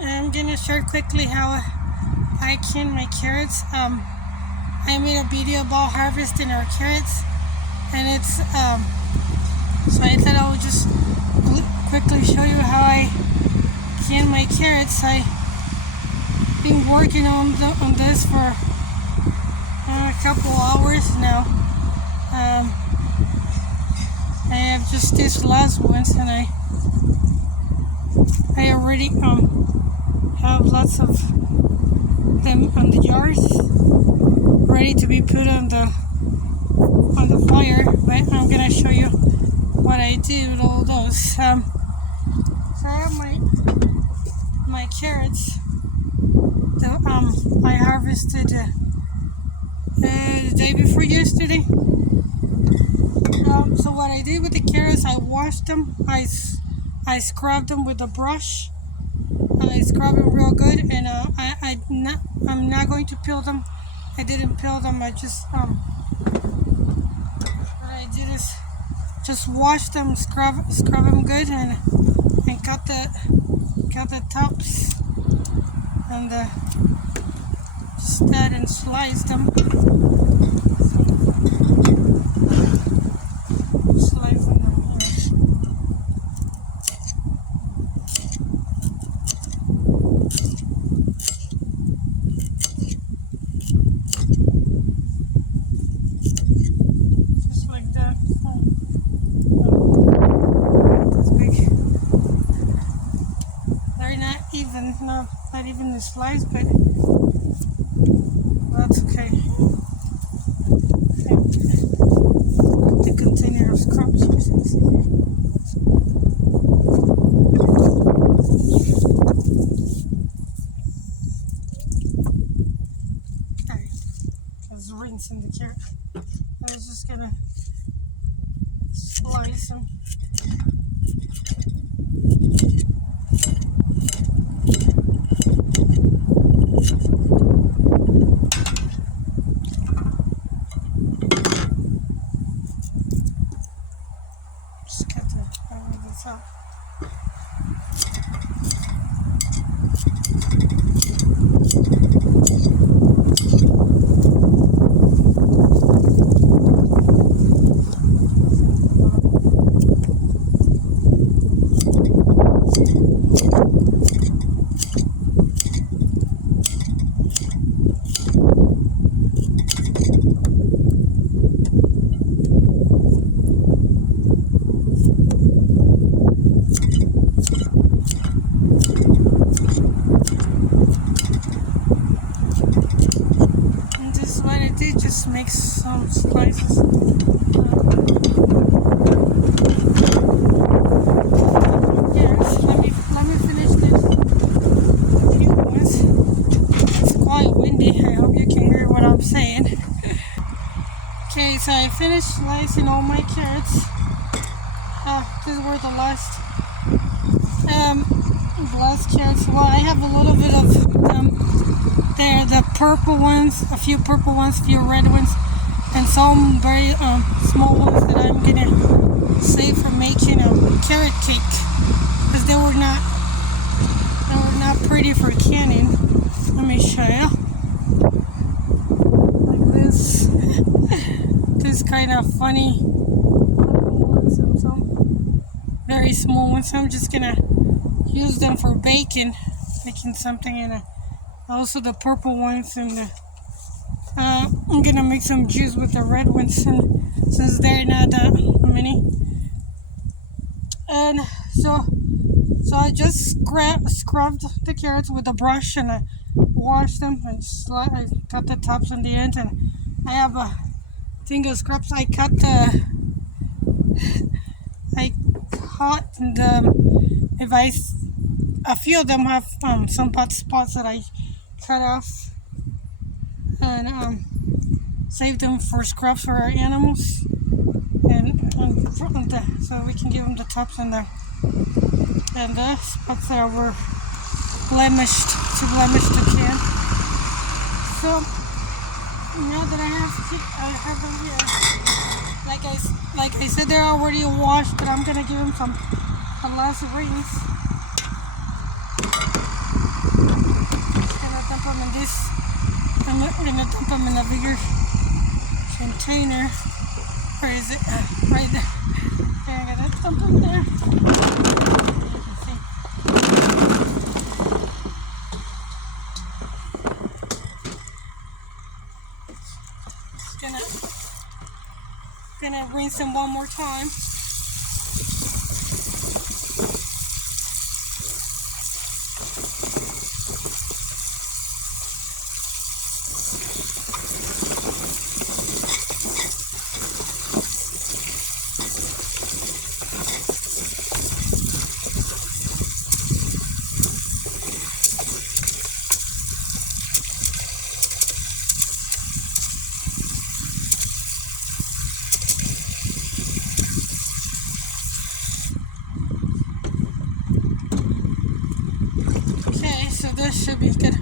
I'm gonna share quickly how I can my carrots. I made a video about harvesting our carrots, and it's so I thought I would just quickly show you how I can my carrots. I've been working on this for a couple hours now. I have just these last ones, and I already have lots of them on the jars ready to be put on the fire. But I'm gonna show you what I do with all those. So I have my carrots that I harvested the day before yesterday. So what I did with the carrots, I washed them. I scrubbed them with a brush. I scrub them real good, and I'm not going to peel them. I didn't peel them. I just what I did is just wash them, scrub them good, and cut the tops and just that and slice them. Not even the slice, but that's okay. The container of scraps. Okay, I was rinsing the carrot. I was just gonna slice them. Just cut the top. Just make some slices. Yes, let me finish this. It's quite windy. I hope you can hear what I'm saying. Okay, so I finished slicing all my carrots. These were the last carrots. Well, I have a little bit of they're the purple ones, a few purple ones, a few red ones, and some very small ones that I'm gonna save for making a carrot cake, because they were not pretty for canning. Let me show you. Like this, this kind of funny ones and some very small ones. I'm just gonna use them for making something in a. Also the purple ones, and I'm gonna make some juice with the red ones, and since they're not that many. And so I just scrubbed the carrots with a brush, and I washed them, and I cut the tops and the ends, and I have a thing of scraps. I cut the a few of them have some spots that I cut off, and save them for scraps for our animals, and so we can give them the tops and the spots that were blemished to can. So now that I have them here, like I said, they're already washed, but I'm gonna give them some last rinse. them in this. I'm gonna dump them in a bigger container. Where is it? Right there. Okay, I'm gonna dump them there. You can see. Gonna rinse them one more time. So this should be good.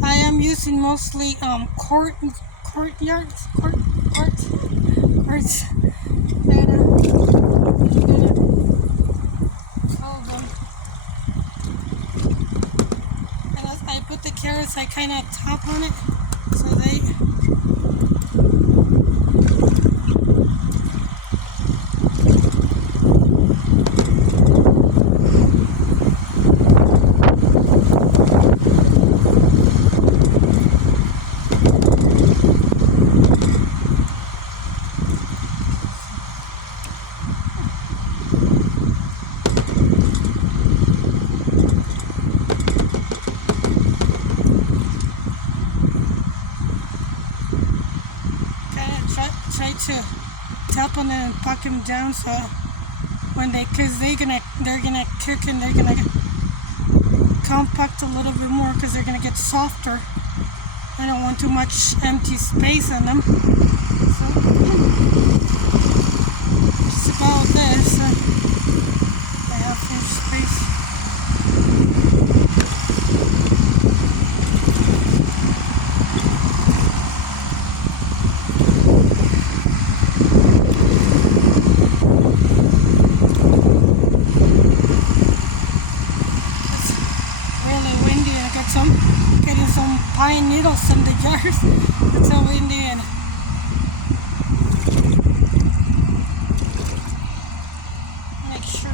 I am using mostly quarts. And hold them. And as I put the carrots, I kind of tap on it so they. Try to tap on it and pack them down so when cause they're gonna cook and they're gonna compact a little bit more because they're gonna get softer. I don't want too much empty space in them. So it's about this. I have finished space. Getting some pine needles in the jars. It's so windy and make sure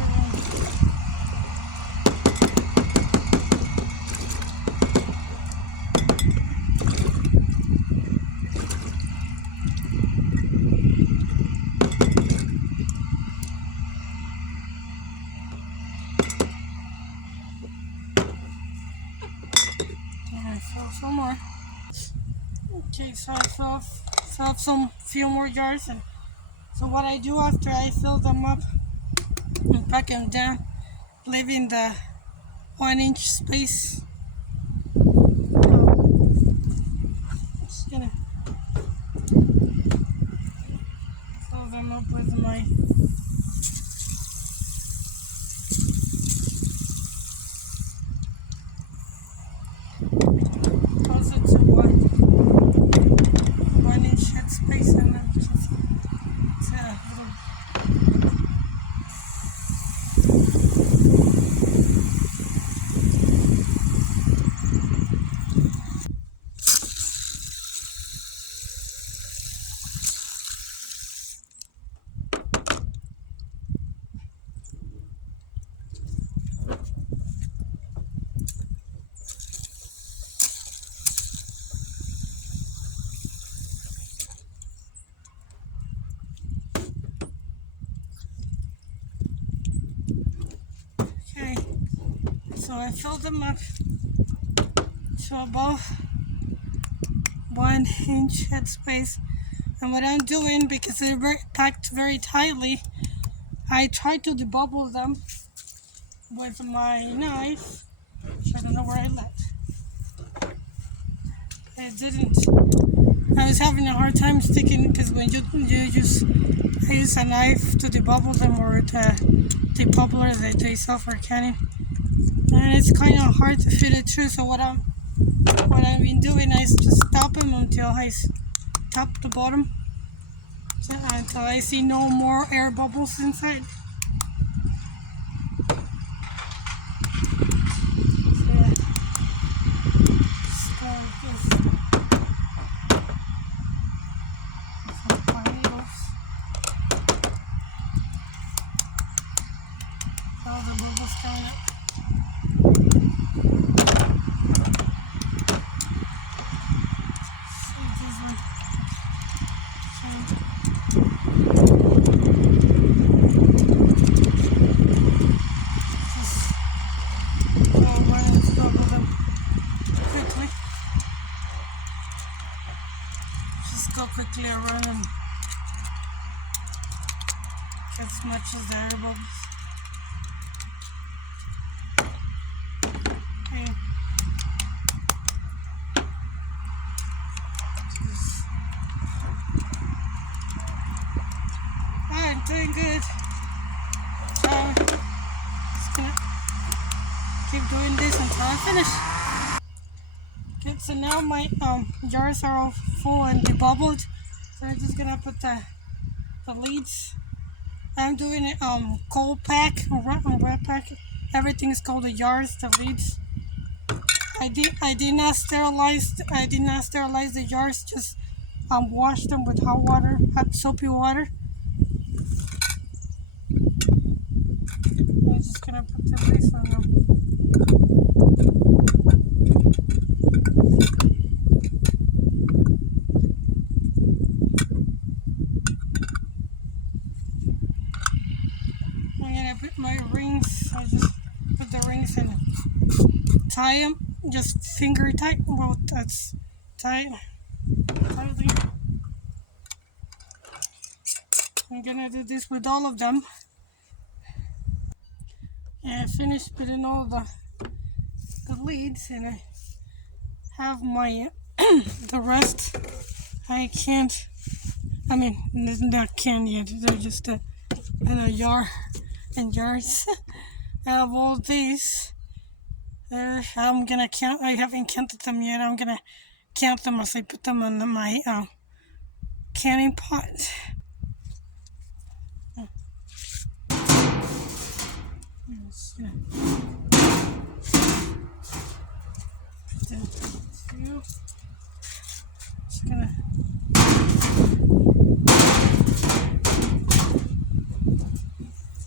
some more. Okay, so I fill up few more jars, and so what I do after I fill them up and pack them down, leaving the 1-inch space. Just gonna fill them up with my space and then just so I filled them up to above 1-inch headspace, and what I'm doing, because they're packed very tightly, I tried to debubble them with my knife, which I don't know where I left. It didn't. I was having a hard time sticking because when I use a knife to debubble them or the debubbler that they sell for canning, and it's kind of hard to fit it through. So what I've been doing is just stop them until I tap the bottom, until I see no more air bubbles inside. So yeah, showing up. See this one. Just go run and double them quickly. Just go quickly around and get as much as the air bubbles. Okay. I'm doing good. Just gonna keep doing this until I finish. Okay, so now my jars are all full and debubbled. So I'm just gonna put the leads. I'm doing it cold pack or wet pack. Everything is called the jars, the leads. I did not sterilize the jars. Just wash them with hot water, hot soapy water. I'm just gonna put the base on them. I'm gonna put my rings. I just put the rings and tie them. Just finger tight. Well, that's tight. Tightly. I'm gonna do this with all of them. And I finished putting all the leads, and I have my the rest. I can't. I mean, not can yet. They're just in a jar and jars. I have all these. I'm gonna count. I haven't counted them yet. I'm gonna count them as I put them in my canning pot. Just gonna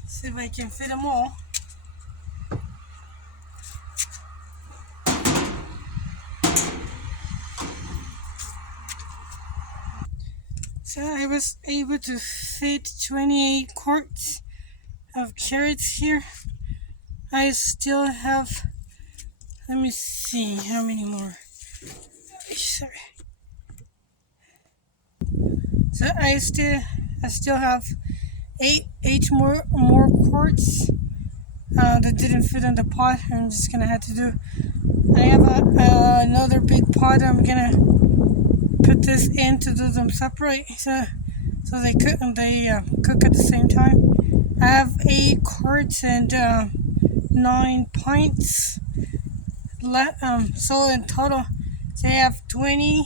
see if I can fit them all. So I was able to fit 28 quarts of carrots here. I still have, let me see how many more. Sorry. So I still have eight more quarts that didn't fit in the pot. I'm just gonna have to do. I have another big pot. I'm gonna put this in to do them separate, so they cook at the same time. I have 8 quarts and 9 pints. So in total, so I have 20.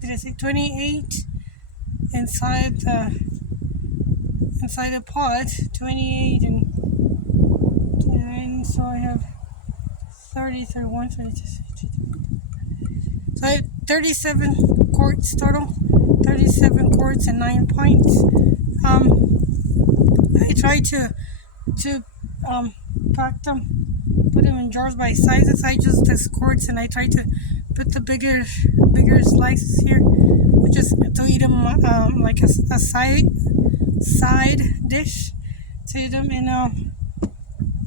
Did I say 28 inside the pot? 28 and 10. So I have 30, 31, 32. So I have 37 quarts total. 37 quarts and 9 pints. I try to pack them, put them in jars by sizes. I just this quarts, and I try to put the bigger slices here, just to eat them like a side dish to eat them.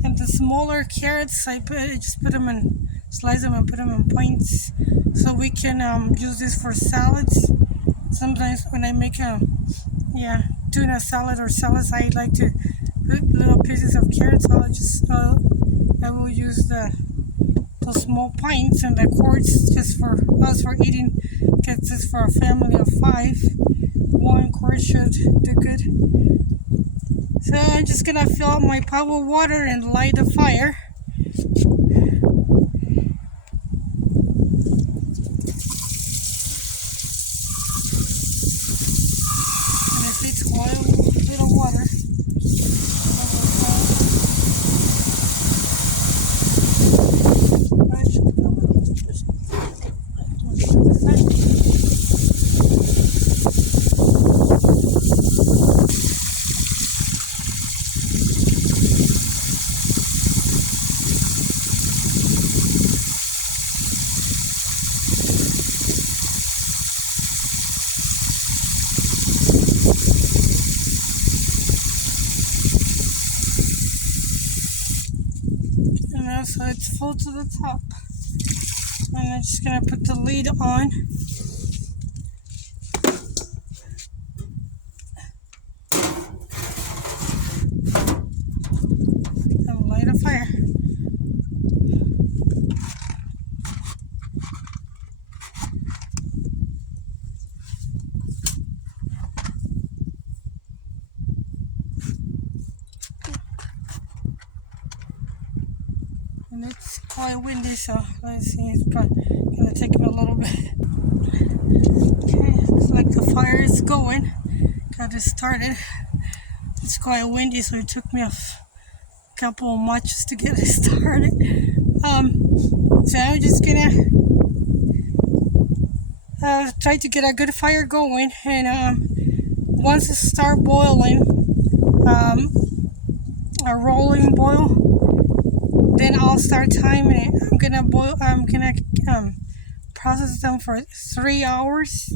And the smaller carrots, I just put them in, slice them and put them in pints, so we can use this for salads. Sometimes when I make tuna salad or salads, I like to put little pieces of carrots. I will use the small pints and the quarts just for us for eating. Because this for a family of 5. 1 quart should do good. So I'm just gonna fill up my pot with water and light the fire. And if it's quite a little bit of water, so it's full to the top. And I'm just gonna put the lid on. And light a fire. And it's quite windy, so let's see, it's probably gonna take me a little bit. Okay, looks like the fire is going. Got it started. It's quite windy, so it took me a couple of matches to get it started. So I'm just gonna try to get a good fire going, and once it start boiling, a rolling boil, then I'll start timing it. I'm gonna process them for 3 hours.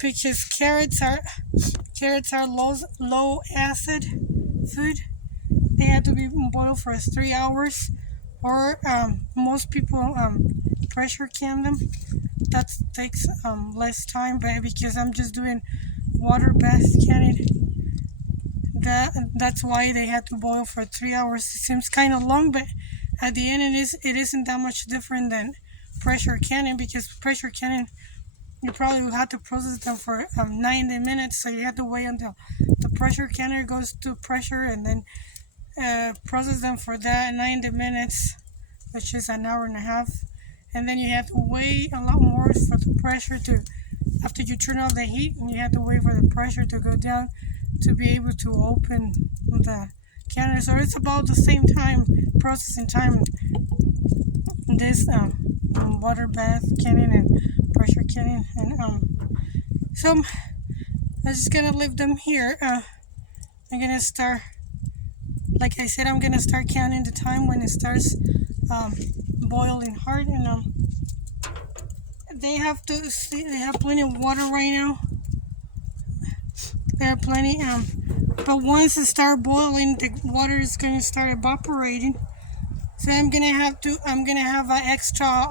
Because carrots are low acid food. They have to be boiled for 3 hours, or most people pressure can them. That takes less time, but because I'm just doing water bath canning, that's why they had to boil for 3 hours. It seems kind of long, but at the end it isn't that much different than pressure canning, because pressure canning you probably will have to process them for 90 minutes, so you have to wait until the pressure canner goes to pressure, and then process them for that 90 minutes, which is an hour and a half. And then you have to wait a lot more for the pressure to, after you turn off the heat, and you have to wait for the pressure to go down to be able to open the canner. So it's about the same time, processing time, this water bath canning and pressure canning. And so I'm just gonna leave them here. I'm gonna start, like I said, I'm gonna start counting the time when it starts boiling hard, and they have plenty of water right now. There are plenty, but once it starts boiling, the water is gonna start evaporating. So I'm gonna have an extra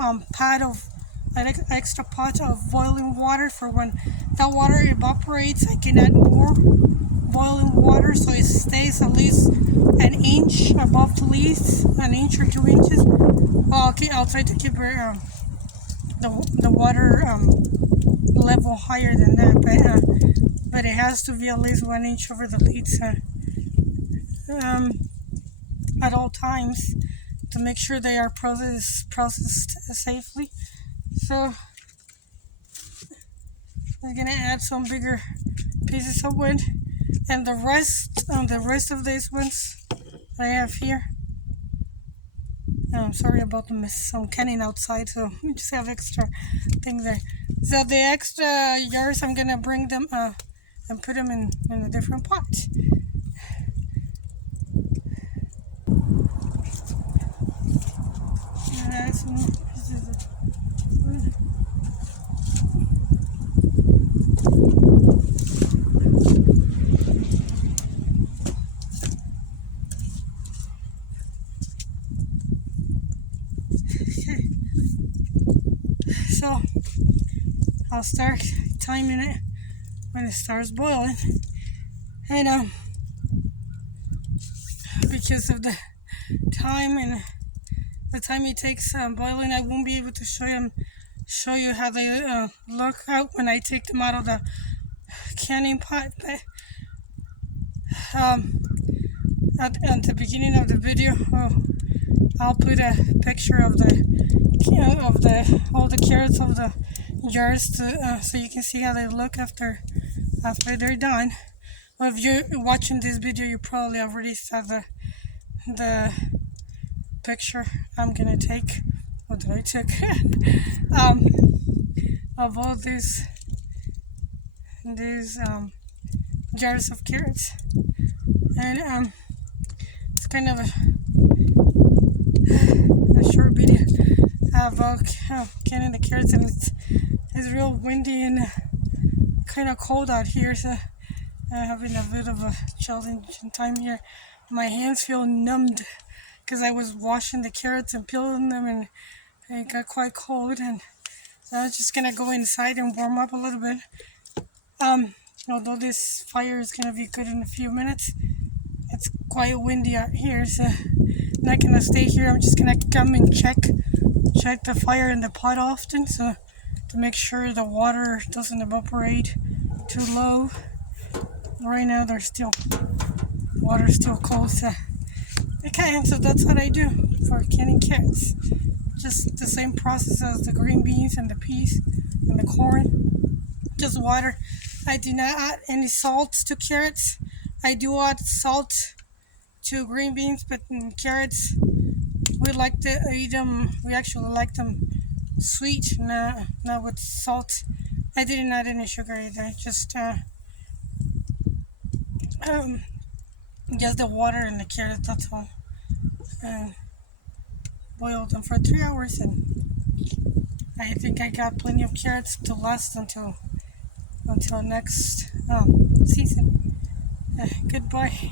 extra pot of boiling water for when that water evaporates. I can add more boiling water, so it stays at least an inch above the leaves, an inch or 2 inches. Well, okay, I'll try to keep the water level higher than that, but it has to be at least 1 inch over the leaves at all times, to make sure they are processed safely. So I'm gonna add some bigger pieces of wood, and the rest of these ones I have here. I'm sorry about the mess. I'm canning outside, so we just have extra things there. So the extra jars, I'm gonna bring them and put them in a different pot. And add some more pieces of wood. So I'll start timing it when it starts boiling, and because of the time and the time it takes boiling, I won't be able to show you how they look out when I take them out of the canning pot. But at the beginning of the video, I'll put a picture of all the carrots of the jars, so you can see how they look after they're done. Well, if you're watching this video, you probably already saw the picture I'm gonna take, or that I took, of all these jars of carrots. And it's kind of a short video about canning the carrots, and it's real windy and kind of cold out here, so I'm having a bit of a challenging time here. My hands feel numbed because I was washing the carrots and peeling them, and it got quite cold, and so I was just gonna go inside and warm up a little bit. Although this fire is gonna be good in a few minutes, it's quite windy out here, so I'm not gonna stay here. I'm just gonna come and check the fire in the pot often, so to make sure the water doesn't evaporate too low. Right now water's still cold, so okay, and so that's what I do for canning carrots. Just the same process as the green beans and the peas and the corn. Just water. I do not add any salt to carrots. I do add salt to green beans, but in carrots, we like to eat them. We actually like them sweet, not with salt. I didn't add any sugar either. Just the water and the carrots. That's all. And boiled them for 3 hours, and I think I got plenty of carrots to last until next season. Goodbye.